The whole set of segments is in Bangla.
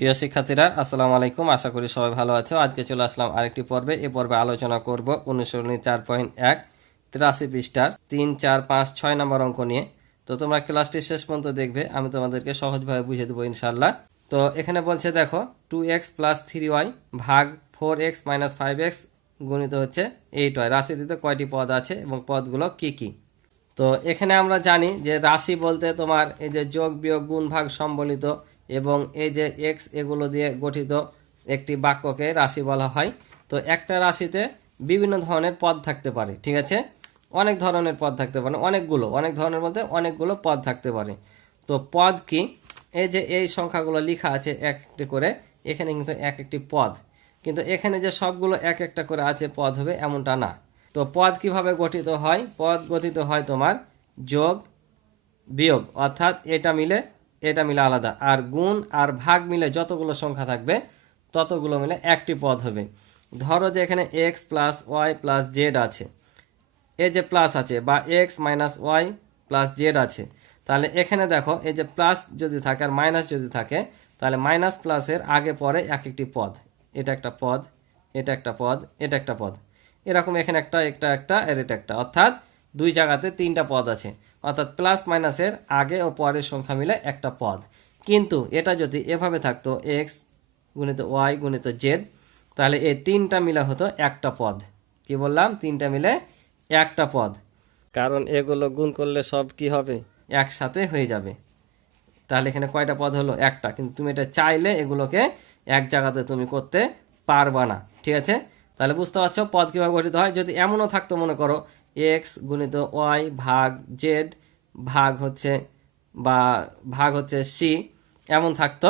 প্রিয় শিক্ষার্থীরা আসসালামু আলাইকুম, আশা করি সবাই ভালো আছো। আজকে চলে আসলাম আরেকটি পর্বে। এই পর্বে আলোচনা করব অনুশীলনী 4.1 83 পৃষ্ঠার 3, 4, 5, 6 নম্বর অঙ্ক নিয়ে। তো তোমরা ক্লাসটি শেষ পর্যন্ত দেখবে, আমি তোমাদেরকে সহজভাবে বুঝিয়ে দেবো ইনশাল্লাহ। তো এখানে বলছে দেখো 2x প্লাস 3y ভাগ 4x মাইনাস 5x গুণিত হচ্ছে 8y। রাশিটিতে কয়টি পদ আছে এবং পদগুলো কি কি? তো এখানে আমরা জানি যে রাশি বলতে তোমার এই যে যোগ বিয়োগ গুণ ভাগ সম্বলিত এবং এই যে এক্স এগুলো দিয়ে গঠিত একটি বাক্যকে রাশি বলা হয়। তো একটা রাশিতে বিভিন্ন ধরনের পদ থাকতে পারে, ঠিক আছে? অনেক ধরনের পদ থাকতে পারে, অনেক ধরনের মধ্যে অনেকগুলো পদ থাকতে পারে। তো পদ কি? এই যে এই সংখ্যাগুলো লেখা আছে এক একটি করে, এখানে কিন্তু এক একটি পদ, কিন্তু এখানে যে সবগুলো এক একটা করে আছে পদ হবে এমনটা না। তো পদ কিভাবে গঠিত হয়? পদ গঠিত হয় তোমার যোগ বিয়োগ, অর্থাৎ এটা মিলে আলাদা, আর গুণ আর ভাগ মিলে যতগুলো সংখ্যা থাকবে ততগুলো মিলে একটি পদ হবে। ধরো যে এখানে x plus y plus z আছে, এই যে প্লাস আছে, বা x minus y plus z আছে, তাহলে এখানে দেখো এই যে প্লাস যদি থাকে আর মাইনাস যদি থাকে, তাহলে মাইনাস প্লাসের আগে পরে এক একটি পদ। এটা একটা পদ, এটা একটা পদ, এটা একটা পদ, এরকম এখানে একটা আর এটা একটা, অর্থাৎ দুই জায়গাতে তিনটা পদ আছে। অর্থাৎ প্লাস মাইনাসের আগে ও পরের সংখ্যা মিলে একটা পদ। কিন্তু এটা যদি এভাবে থাকতো এক্স গুণিত ওয়াই গুণিত জেড, তাহলে এই তিনটা মিলে হতো একটা পদ। কি বললাম? তিনটা মিলে একটা পদ, কারণ এগুলো গুণ করলে সব কি হবে? একসাথে হয়ে যাবে। তাহলে এখানে কয়টা পদ হলো? একটা। কিন্তু তুমি এটা চাইলে এগুলোকে এক জায়গাতে তুমি করতে পারবা না, ঠিক আছে? তাহলে বুঝতে পারছো পদ কীভাবে গঠিত হয়। যদি এমনও থাকতো, মনে করো এক্স গুণিত ওয়াই ভাগ জেড ভাগ হচ্ছে সি, এমন থাকতো,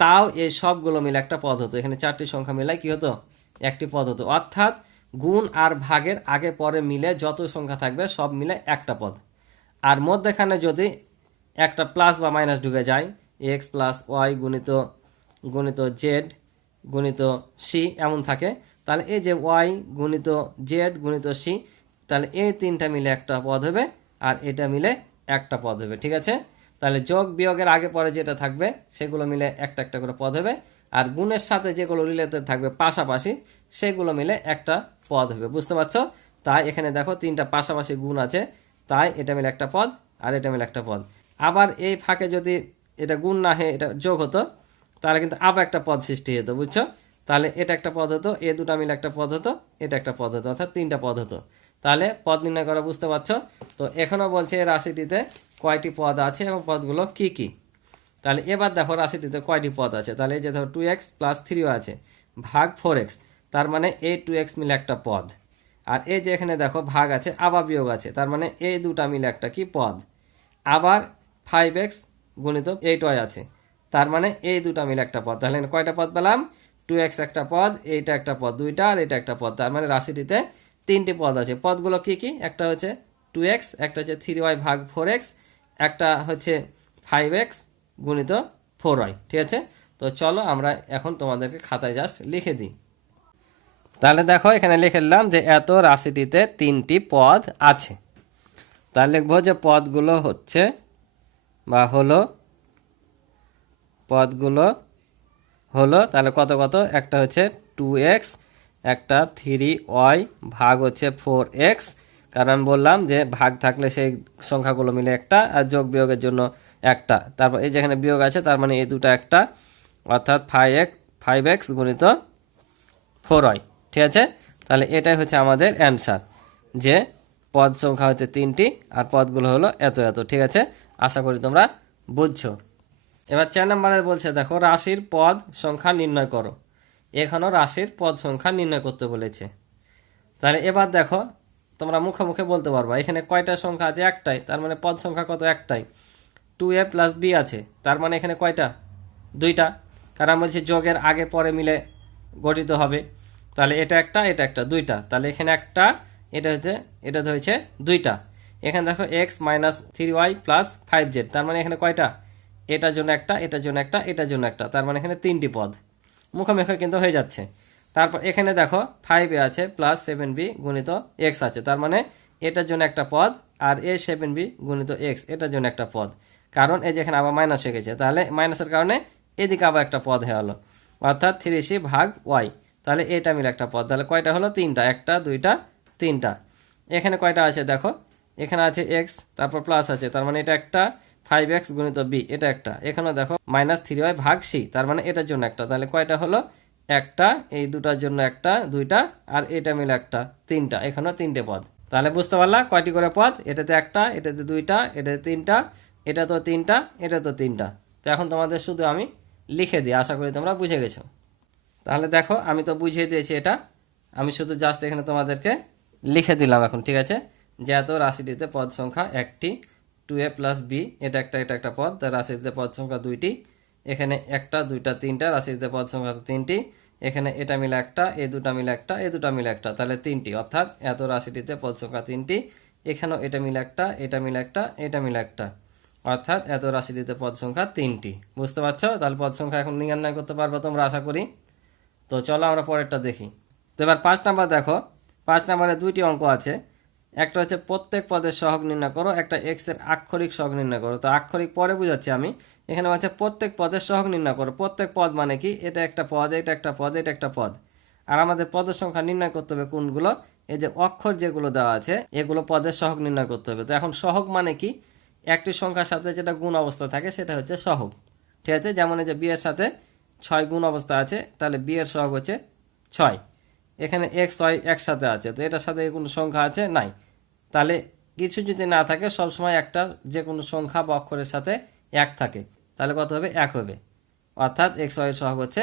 তাও এই সবগুলো মিলে একটা পদ হতো। এখানে চারটি সংখ্যা মিলাই কি হতো? একটি পদ হতো। অর্থাৎ গুণ আর ভাগের আগে পরে মিলে যত সংখ্যা থাকবে সব মিলে একটা পদ। আর মধ্যেখানে যদি একটা প্লাস বা মাইনাস ঢুকে যায়, এক্স প্লাস ওয়াই গুণিত জেড গুণিত সি এমন থাকে, তাহলে এই যে ওয়াই গুণিত জেড গুণিত সি, তাহলে এই তিনটা মিলে একটা পদ হবে আর এটা মিলে একটা পদ হবে, ঠিক আছে? তাহলে যোগ বিয়োগের আগে পরে যেটা থাকবে সেগুলো মিলে একটা একটা করে পদ হবে, আর গুণের সাথে যেগুলো রিলেটেড থাকবে পাশাপাশি সেগুলো মিলে একটা পদ হবে। বুঝতে পারছো? তাই এখানে দেখো তিনটা পাশাপাশি গুণ আছে, তাই এটা মিলে একটা পদ আর এটা মিলে একটা পদ। আবার এই ফাঁকে যদি এটা গুণ না হয়ে এটা যোগ হতো, তাহলে কিন্তু আবার একটা পদ সৃষ্টি হতো, বুঝছো? তাহলে এটা একটা পদ হতো, এ দুটা মিলে একটা পদ হতো, এটা একটা পদ হতো, অর্থাৎ তিনটা পদ হতো। তাহলে পদ নির্ণয় করা বুঝতে পারছো? তো এখনও বলছে এই রাশিটিতে কয়টি পদ আছে এবং পদগুলো কি কি। তাহলে এবার দেখো রাশিটিতে কয়টি পদ আছে। তাহলে এই যে ধরো 2x প্লাস 3 আছে ভাগ 4x, তার মানে এই 2x মিলে একটা পদ। আর এই যে এখানে দেখো ভাগ আছে আবার বিয়োগ আছে, তার মানে এই দুটা মিলে একটা কি পদ। আবার 5x গুণিত 8y আছে, তার মানে এই দুটা মিলে একটা পদ। তাহলে কয়টা পদ পেলাম? 2x একটা পদ, এইটা একটা পদ, দুইটা, আর এটা একটা পদ। তার মানে রাশিটিতে তিনটি পদ আছে। পদগুলো কি কি? একটা হচ্ছে 2x, একটা হচ্ছে 3y ভাগ 4x, একটা হচ্ছে 5x গুণিত 4y, ঠিক আছে? তো চলো আমরা এখন তোমাদেরকে খাতায় জাস্ট লিখে দিই। তাহলে দেখো এখানে লিখে দিলাম যে এত রাশিটিতে তিনটি পদ আছে। তাহলে লিখবো যে পদগুলো হচ্ছে বা হলো, পদগুলো হলো, তাহলে কত কত? একটা হচ্ছে 2x, একটা 3y ভাগ হচ্ছে 4x, কারণ বললাম যে ভাগ থাকলে সেই সংখ্যাগুলো মিলে একটা, আর যোগ বিয়োগের জন্য একটা। তারপর এই যেখানে বিয়োগ আছে, তার মানে এই দুটো একটা, অর্থাৎ 5x গুণিত 4y, ঠিক আছে? তাহলে এটাই হচ্ছে আমাদের অ্যান্সার, যে পদ সংখ্যা হচ্ছে তিনটি আর পদগুলো হলো এত এত, ঠিক আছে? আশা করি তোমরা বুঝছো। এবার 4 নম্বরে বলছে দেখো রাশির পদ সংখ্যা নির্ণয় করো। এখানেও রাশির পদ সংখ্যা নির্ণয় করতে বলেছে। তাহলে এবার দেখো তোমরা মুখে মুখে বলতে পারবা এখানে কয়টা সংখ্যা আছে? একটাই, তার মানে পদ সংখ্যা কত? একটাই। 2a প্লাস b আছে, তার মানে এখানে কয়টা? দুইটা, কারণ বলছি যোগের আগে পরে মিলে গঠিত হবে। তাহলে এটা একটা, এটা একটা, দুইটা। তাহলে এখানে একটা, এটা হচ্ছে দুইটা। এখানে দেখো x minus 3y plus 5z, তার মানে এখানে কয়টা? এটার জন্য একটা, এটার জন্য একটা, এটার জন্য একটা, তার মানে এখানে তিনটি পদ। মুখোমুখি কিন্তু হয়ে যাচ্ছে। তারপর এখানে দেখো 5a আছে প্লাস 7b গুণিত এক্স আছে, তার মানে এটার জন্য একটা পদ, আর এ 7b গুণিত এক্স এটার জন্য একটা পদ। কারণ এই যে এখানে আবার মাইনাস হয়ে গেছে, তাহলে মাইনাসের কারণে এদিকে আবার একটা পদ হয়ে গেলো, অর্থাৎ 3c ভাগ ওয়াই। তাহলে এটা মিলে একটা পদ, তাহলে কয়টা হলো? 3টা, 1টা 2টা 3টা। এখানে কয়টা আছে দেখো, এখানে আছে এক্স, তারপর প্লাস আছে, তার মানে এটা একটা 5x গুণিত বি, এটা একটা। এখানে দেখো -3y ভাগ সি, তার মানে এটার জন্য একটা। তাহলে কয়টা হলো? একটা, এই দুটার জন্য একটা, 2টা, আর এটা মিলে একটা, 3টা। এখানেও 3টে পদ। তাহলে বুঝতে পারলা কয়টি করে পদ? এটাতে একটা, এটাতে 2টা, এটাতে 3টা, এটা তো 3টা, এটা তো 3টা। তো এখন তোমাদের শুধু আমি লিখে দিই, আশা করি তোমরা বুঝে গেছো। তাহলে দেখো আমি তো বুঝিয়ে দিয়েছি এটা, আমি শুধু জাস্ট এখানে তোমাদেরকে লিখে দিলাম এখন, ঠিক আছে? যে এত রাশিটিতে পদ সংখ্যা একটি, 2a + b, এটা একটা পদ, তার রাশিটিতে পদ সংখ্যা 2টি, এখানে একটা 2টা 3টা, রাশিটিতে পদ সংখ্যা 3টি, এখানে এটা মিলে একটা, এই দুটা মিলে একটা, এই দুটা মিলে একটা, তাহলে 3টি, অর্থাৎ এত রাশিটিতে পদ সংখ্যা 3টি। এখানেও এটা মিলে একটা, এটা মিলে একটা, এটা মিলে একটা, অর্থাৎ এত রাশিটিতে পদ সংখ্যা 3টি। বুঝতে পারছো? তাহলে পদ সংখ্যা এখন নির্ণয় করতে পারবো তোমরা, আশা করি। তো চলো আমরা পরেরটা দেখি। তো এবার 5 নাম্বার দেখো, 5 নাম্বারে 2টি অঙ্ক আছে। একটা হচ্ছে প্রত্যেক পদের সহগ নির্ণয় করো, একটা এক্স এর আক্ষরিক সহগ নির্ণয় করো। তো আক্ষরিক পরে বুঝাচ্ছি আমি, এখানে আছে প্রত্যেক পদের সহগ নির্ণয় করো। প্রত্যেক পদ মানে কি? এটা একটা পদ, এটা একটা পদ, এটা একটা পদ। আর আমাদের পদের সংখ্যা নির্ণয় করতে হবে কোনগুলো? এই যে অক্ষর যেগুলো দেওয়া আছে এগুলো পদের সহগ নির্ণয় করতে হবে। তো এখন সহগ মানে কি? একটি সংখ্যার সাথে যেটা গুণ অবস্থা থাকে সেটা হচ্ছে সহগ, ঠিক আছে? যেমন এই যে বি এর সাথে 6 গুণ অবস্থা আছে, তাহলে বি এর সহগ হচ্ছে 6। এখানে এক্স ওয়াই একসাথে আছে, তো এটার সাথে কোনো সংখ্যা আছে? নাই। তাহলে কিছু যদি না থাকে, সবসময় একটা যে কোনো সংখ্যা বা অক্ষরের সাথে 1 থাকে, তাহলে কত হবে? 1 হবে, অর্থাৎ এক্স ওয়াই এর সহগ হচ্ছে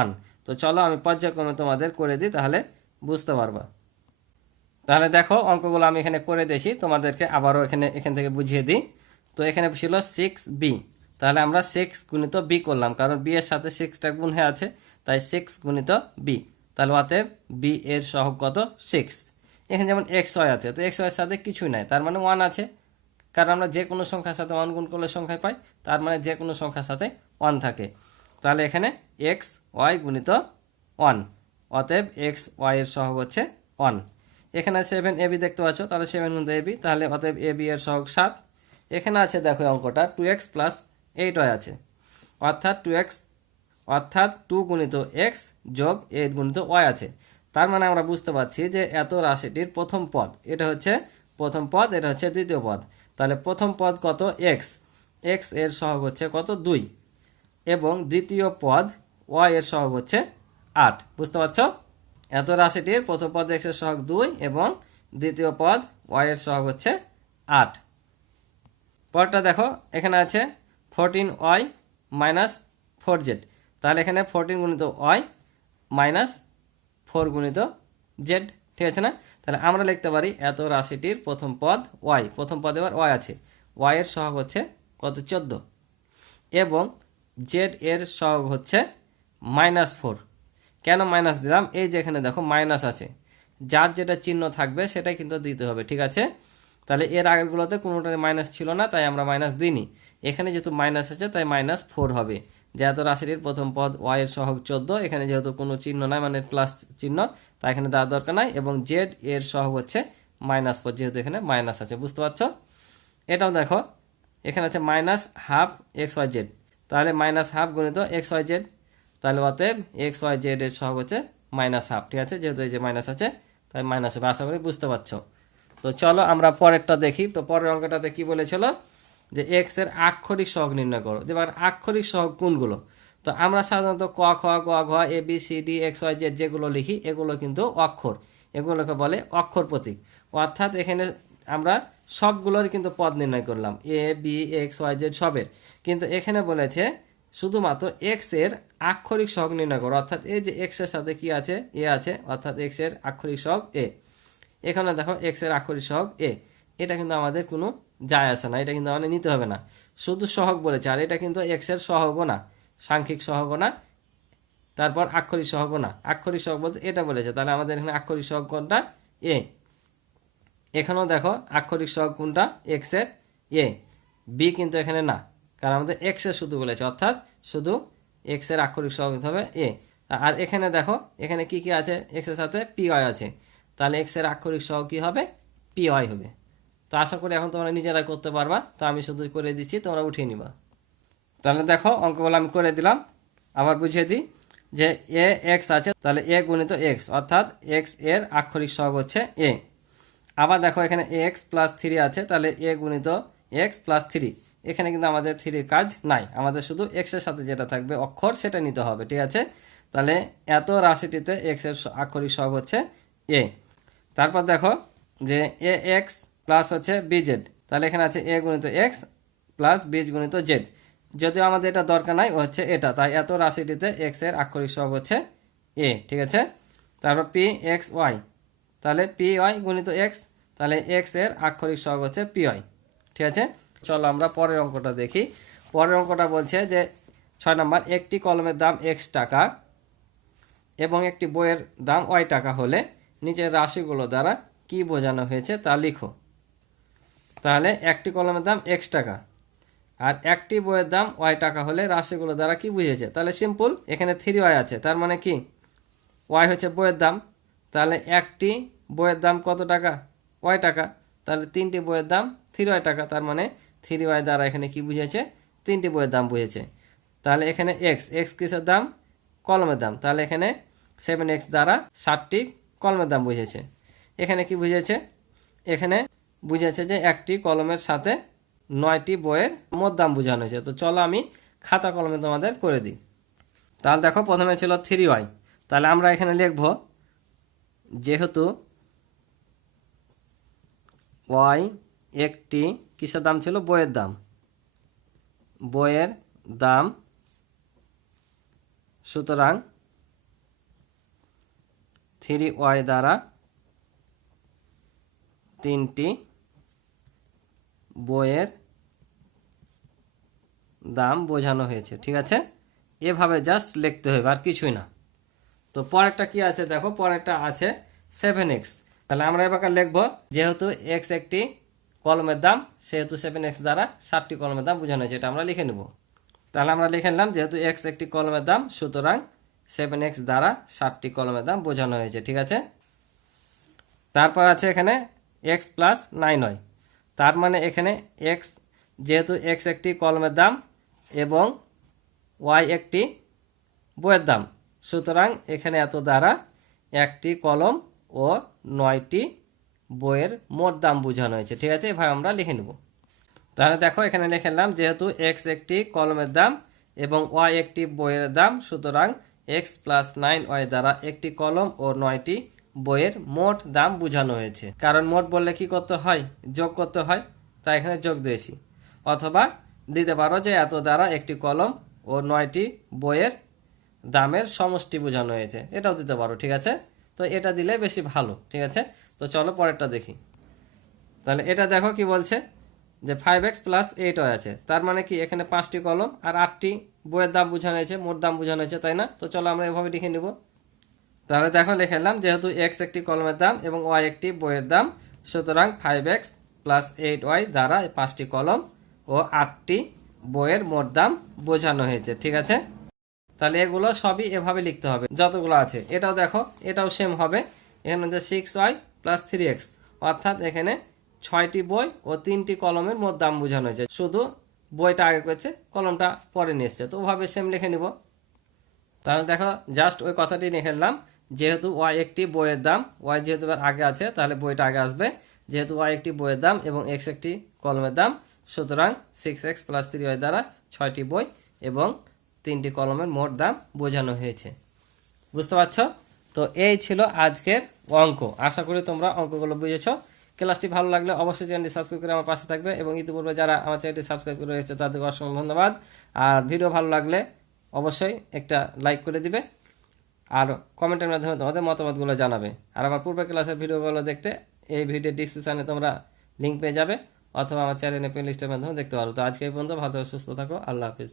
1। তো চলো আমি পর্যায়ক্রমে তোমাদের করে দিই, তাহলে বুঝতে পারবা। তাহলে দেখো অঙ্কগুলো আমি এখানে করে দিয়েছি, তোমাদেরকে আবারও এখান থেকে বুঝিয়ে দিই। তো এখানে ছিল 6b, তাহলে আমরা 6 গুণিত b করলাম, কারণ b এর সাথে 6টা গুণ হয়ে আছে, তাই 6 গুণিত b। তাহলে অতএব b এর সহগ কত? 6। এখানে যেমন এক্স ওয়াই আছে, তো এক্স ওয়াই এর সাথে কিছুই নাই, তার মানে 1 আছে, কারণ আমরা যে কোনো সংখ্যার সাথে 1 গুণ করলে সংখ্যায় পাই, তার মানে যে কোনো সংখ্যার সাথে 1 থাকে। তাহলে এখানে এক্স ওয়াই গুণিত 1, অতএব এক্স ওয়াই এর সহগ হচ্ছে 1। এখানে 7ab দেখতে পাচ্ছ, তাহলে 7 গুণিত ab, তাহলে অতএব ab এর সহগ 7। এখানে আছে দেখো অঙ্কটা 2x + 8y আছে, অর্থাৎ 2x, অর্থাৎ 2 গুণিত x যোগ 8 গুণিত y আছে। তার মানে আমরা বুঝতে পারছি যে এত রাশিটির প্রথম পদ, এটা হচ্ছে প্রথম পদ, এটা হচ্ছে দ্বিতীয় পদ। তাহলে প্রথম পদ কত? x, x এর সহগ হচ্ছে কত? 2, এবং দ্বিতীয় পদ y এর সহগ হচ্ছে 8। বুঝতে পারছো? এত রাশিটির প্রথম পদ x এর সহগ 2 এবং দ্বিতীয় পদ y এর সহগ হচ্ছে 8। পরটা দেখো, এখানে আছে 14y - 4z, তাহলে এখানে 14 গুণিত y - 4 গুণিত z, ঠিক আছে না? তাহলে আমরা লিখতে পারি এত রাশিটির প্রথম পদ y, প্রথম পদ এবার y আছে, y এর সহগ হচ্ছে কত? 14, এবং z এর সহগ হচ্ছে -4। কেন মাইনাস দিলাম? এই যে এখানে দেখো মাইনাস আছে, যার যেটা চিহ্ন থাকবে সেটাই কিন্তু দিতে হবে, ঠিক আছে? তাহলে এর আগেরগুলোতে কোনোটার মাইনাস ছিল না, তাই আমরা মাইনাস দিইনি। এখানে যেহেতু মাইনাস আছে তাই -4 হবে। যেহেতু রাশিটির প্রথম পদ y এর সহগ 14, এখানে যেহেতু কোনো চিহ্ন নাই, মানে প্লাস চিহ্ন, তাই এখানে দেওয়ার দরকার নাই, এবং z এর সহগ হচ্ছে -4, যেহেতু এখানে মাইনাস আছে। বুঝতে পারছো? এটাও দেখো, এখানে আছে -12 xyz, তাহলে -12 গুণিত xyz, তাহলে অতএব xyz এর সহগ হচ্ছে -12, ঠিক আছে? যেহেতু এই যে মাইনাস আছে তাই মাইনাস হবে। আশা করি বুঝতে পারছো। তো চলো আমরা পরেরটা দেখি। তো পরের অঙ্কটাতে কি বলেছিল? যে এক্স এর আক্ষরিক সহগ নির্ণয় করো। এবার আক্ষরিক সহগ কোনগুলো? তো আমরা সাধারণত ক, খ, গ, ঘ, A, B, C, D, X, Y, Z যেগুলো লিখি এগুলো কিন্তু অক্ষর, এগুলোকে বলে অক্ষর প্রতীক। অর্থাৎ এখানে আমরা সবগুলোর কিন্তু পদ নির্ণয় করলাম, এ, বি, এক্স, ওয়াই, জেড সবের। কিন্তু এখানে বলেছে শুধুমাত্র এক্স এর আক্ষরিক সহগ নির্ণয় করো, অর্থাৎ এই যে এক্স এর সাথে কি আছে? এ আছে, অর্থাৎ এক্স এর আক্ষরিক সহগ এ। এখানে দেখো এক্স এর আক্ষরিক সহগ এ, এটা কিন্তু আমাদের কোনো যায় আসে না, এটা কিন্তু আমাদের নিতে হবে না, শুধু সহগ বলেছে। আর এটা কিন্তু এক্স এর সহগও না, সাংখ্যিক সহগও না, তারপর আক্ষরিক সহগও না। আক্ষরিক সহগ বলতে এটা বলেছে, তাহলে আমাদের এখানে আক্ষরিক সহগ কোনটা? এ। এখানেও দেখো আক্ষরিক সহগ কোনটা? এক্স এর এ, বি কিন্তু এখানে না, কারণ আমাদের এক্স এর শুধু বলেছে, অর্থাৎ শুধু এক্স এর আক্ষরিক সহগ হবে এ। আর এখানে দেখো এখানে কি কি আছে? এক্স এর সাথে পি ওয়াই আছে, তাহলে এক্স এর আক্ষরিক সহগ কি হবে? পি ওয়াই হবে। তো আশা করি এখন তোমরা নিজেরা করতে পারবা, তো আমি শুধু করে দিচ্ছি, তোমরা উঠিয়ে নিবা। তাহলে দেখো অঙ্কগুলো আমি করে দিলাম। আবার বুঝিয়ে দিই যে এ এক্স আছে, তাহলে এ গুণিত এক্স, অর্থাৎ এক্স এর আক্ষরিক সহগ হচ্ছে এ। আবার দেখো এখানে এক্স প্লাস থ্রি আছে, তাহলে এ গুণিত এক্স প্লাস থ্রি। এখানে কিন্তু আমাদের থ্রির কাজ নাই, আমাদের শুধু এক্সের সাথে যেটা থাকবে অক্ষর সেটা নিতে হবে, ঠিক আছে। তাহলে এত রাশিটিতে এক্স এর আক্ষরিক সহগ হচ্ছে এ। তারপর দেখো যে এ এক্স প্লাস হচ্ছে বি জেড, তাহলে এখানে আছে এ গুণিত এক্স প্লাস বি গুণিত জেড। যদিও আমাদের এটা দরকার নাই, হচ্ছে এটা, তাই এত রাশিটিতে এক্স এর আক্ষরিক সহগ হচ্ছে এ, ঠিক আছে। তারপর পি এক্স ওয়াই, তাহলে পি ওয়াই গুণিত এক্স, তাহলে এক্স এর আক্ষরিক সহগ হচ্ছে পি ওয়াই, ঠিক আছে। চলো আমরা পরের অঙ্কটা দেখি। পরের অঙ্কটা বলছে যে 6 নম্বর, একটি কলমের দাম এক্স টাকা এবং একটি বইয়ের দাম ওয়াই টাকা হলে নিচের রাশিগুলো দ্বারা কি বোঝানো হয়েছে তা লিখো। তাহলে একটি কলমের দাম এক্স টাকা আর একটি বইয়ের দাম ওয়াই টাকা হলে রাশিগুলো দ্বারা কি বুঝেছে। তাহলে সিম্পল, এখানে 3y আছে, তার মানে কি ওয়াই হচ্ছে বইয়ের দাম, তাহলে একটি বইয়ের দাম কত টাকা, ওয়াই টাকা, তাহলে 3টি বইয়ের দাম 3y টাকা, তার মানে 3y দ্বারা এখানে কি বুঝেছে, 3টি বইয়ের দাম বুঝেছে। তাহলে এখানে এক্স, এক্স কিসের দাম, কলমের দাম, তাহলে এখানে 7x দ্বারা 60টি কলমের দাম বুঝেছে। এখানে কি বুঝেছে, এখানে বুঝেছে যে একটি কলমের সাথে 9টি বইয়ের মোট দাম বোঝানো হয়েছে। তো চলো আমি খাতা কলমে তোমাদের করে দিই। তাহলে দেখো প্রথমে ছিল 3y, তাহলে আমরা এখানে লিখব যেহেতু y একটি কিসের দাম ছিল, বইয়ের দাম, বইয়ের দাম, সুতরাং 3y দ্বারা 3টি বইয়ের দাম বোঝানো হয়েছে, ঠিক আছে। এভাবে জাস্ট লিখতে হবে, আর কিছুই না। তো পরেরটা কি আছে দেখো, পরেরটা আছে 7x, তাহলে আমরা এবার লিখব যেহেতু x একটি কলমের দাম সেহেতু 7x দ্বারা 60টি কলমের দাম বোঝানো হয়েছে, এটা আমরা লিখে নেব। তাহলে আমরা লিখে নিলাম যেহেতু x একটি কলমের দাম সুতরাং 7x দ্বারা 60টি কলমের দাম বোঝানো হয়েছে, ঠিক আছে। তারপর আছে এখানে x প্লাস 9y, তার মানে এখানে x, যেহেতু x একটি কলমের দাম এবং y একটি বইয়ের দাম, সুতরাং এখানে এত দ্বারা একটি কলম ও 9টি বইয়ের মোট দাম বোঝানো হয়েছে, ঠিক আছে। এভাবে আমরা লিখে নেব। তাহলে দেখো এখানে লিখে নিলাম যেহেতু x একটি কলমের দাম এবং y একটি বইয়ের দাম, সুতরাং x প্লাস 9y দ্বারা একটি কলম ও 9টি বইয়ের মোট দাম বোঝানো হয়েছে। কারণ মোট বললে কি করতে হয়, যোগ করতে হয়, তাই এখানে যোগ দিয়েছি। অথবা দিতে পারো যে এত দ্বারা একটি কলম ও 9টি বইয়ের দামের সমষ্টি বোঝানো হয়েছে, এটাও দিতে পারো, ঠিক আছে। তো এটা দিলে বেশি ভালো, ঠিক আছে। তো চলো পরেরটা দেখি। তাহলে এটা দেখো কি বলছে যে 5x প্লাস 8y আছে, তার মানে কি এখানে 5টি কলম আর 8টি বইয়ের দাম বোঝানো হয়েছে, মোট দাম বোঝানো হয়েছে, তাই না। তো চলো আমরা এভাবে লিখে নিব। তাহলে দেখো লিখে নিলাম যেহেতু x একটি কলমের দাম এবং y একটি বইয়ের দাম, সুতরাং 5x প্লাস 8y দ্বারা 5টি কলম ও 8টি বইয়ের মোট দাম বোঝানো হয়েছে, ঠিক আছে। তাহলে এগুলো সবই এভাবে লিখতে হবে যতগুলো আছে। এটাও দেখো, এটাও সেম হবে, এখানে 6y প্লাস 3x, অর্থাৎ এখানে 6টি বই ও 3টি কলমের মোট দাম বোঝানো হয়েছে, শুধু বইটা আগে করছে কলমটা পরে নিয়ে এসছে, তো ওভাবে সেম লিখে নিব। তাহলে দেখো জাস্ট ওই কথাটি লিখে নিলাম যেহেতু y একটি বইয়ের দাম, y যেহেতু আগে আছে তাহলে বইটা আগে আসবে, যেহেতু y একটি বইয়ের দাম এবং x একটি কলমের দাম, সুতরাং 6x প্লাস 3y দ্বারা 6টি বই এবং 3টি কলমের মোট দাম বোঝানো হয়েছে। বুঝতে পারছো? তো এই ছিল আজকের অঙ্ক। আশা করি তোমরা অঙ্কগুলো বুঝেছো। ক্লাসটি ভালো লাগলে অবশ্যই চ্যানেলটি সাবস্ক্রাইব করে আমার পাশে থাকবে এবং ইতিপূর্বে যারা আমার চ্যানেলটি সাবস্ক্রাইব করে রেখেছে তাদেরকে অসংখ্য ধন্যবাদ। আর ভিডিও ভালো লাগলে অবশ্যই একটা লাইক করে দিবে আর কমেন্টের মাধ্যমে তোমাদের মতামতগুলো জানাবে। আর আমার পূর্বের ক্লাসের ভিডিওগুলো দেখতে এই ভিডিও ডিসক্রিপশনে তোমরা লিঙ্ক পেয়ে যাবে অথবা আমার চ্যানেলে প্লে লিস্টের মাধ্যমে দেখতে পারো। তো আজকে এই পর্যন্ত, ভালো সুস্থ থাকো, আল্লাহ হাফিজ।